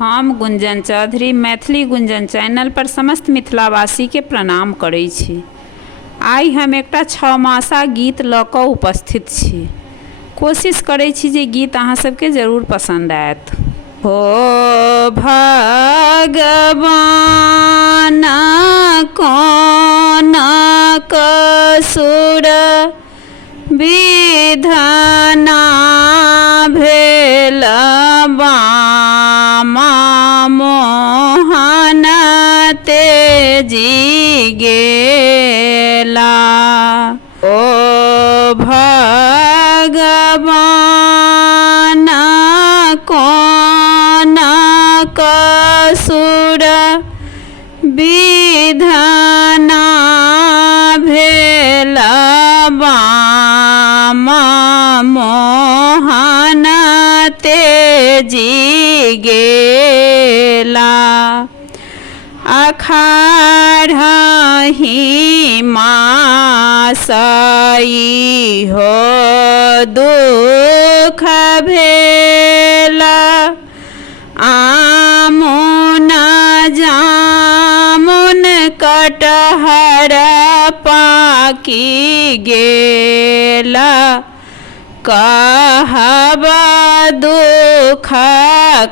हम गुंजन चौधरी मैथिली गुंजन चैनल पर समस्त मिथिलावासी के प्रणाम करै छी। आइ हम एकटा छमासा गीत लऽ कऽ उपस्थित छी। कोशिश करै छी जे गीत अहाँ सबके जरूर पसंद आयत। हो भगवान कोन कसुर विधना भेल बामा मोहन तेजी गेला। ओ भगवान कोन कसुर विधना भेल बामा मोहन तेजी गेला। अखाढ़हि मासई हो दुख भेला। आमुन जामुन कटहर पाकी गेला। कहब दुख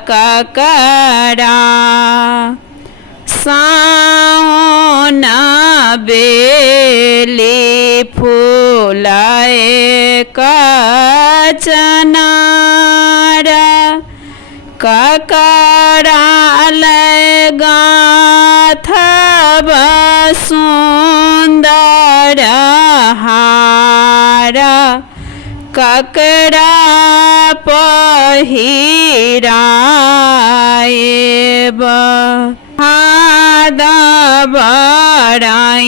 ककरा साओन बेली फूलाए कचनारा। ककरा गाथब सुंदर हारा। ककरा पहिराएब हाद बराइनी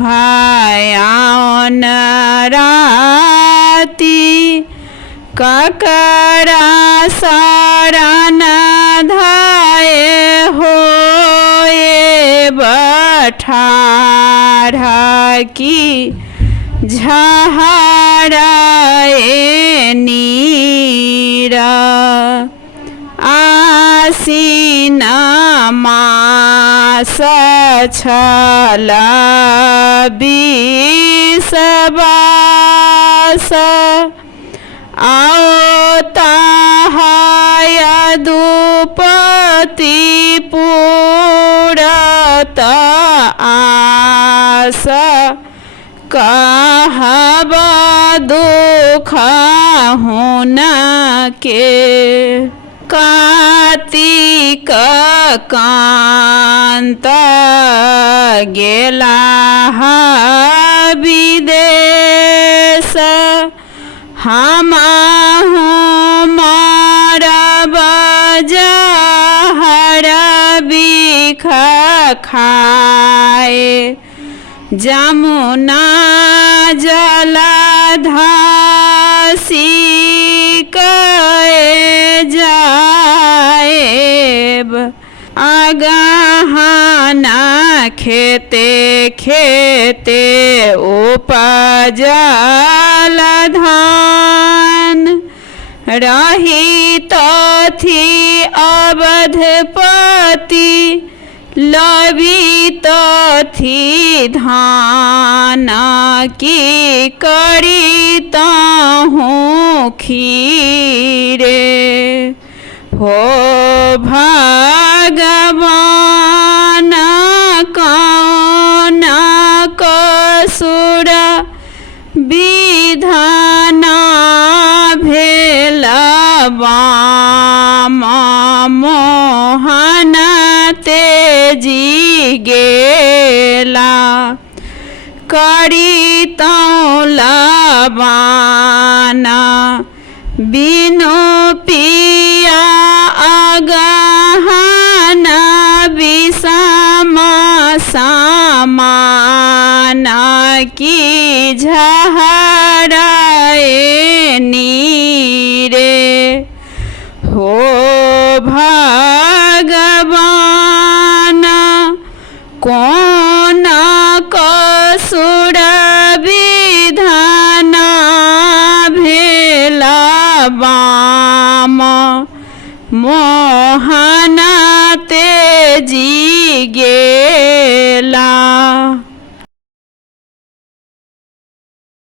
भायान राती। ककरा शरण धाये होए बठाढ़ा की झहराए नीरा। आसीन मास छल बीस बास। आओ ताहाय दुपति पूरत आस। कहब दुख हुनके कार्तिक कांत गेला विदेश। हमहु मरब जहर बिख खाए। जमुना जलधासी कए जाएब। अगहना खेते खेते उपजल धान। रही तथी अवधपति लबी तथी धान। की करी ताहूँ खीरे। हो भगवान कौन कसुर विधना भेल बामा मोहन तेजी गेला। करी तौलबाना बिनु पिया अगहना विषम समान। की झहराए नीरे। हो भगवान कोन कसुर विधना भेल बाम मोहन मोहना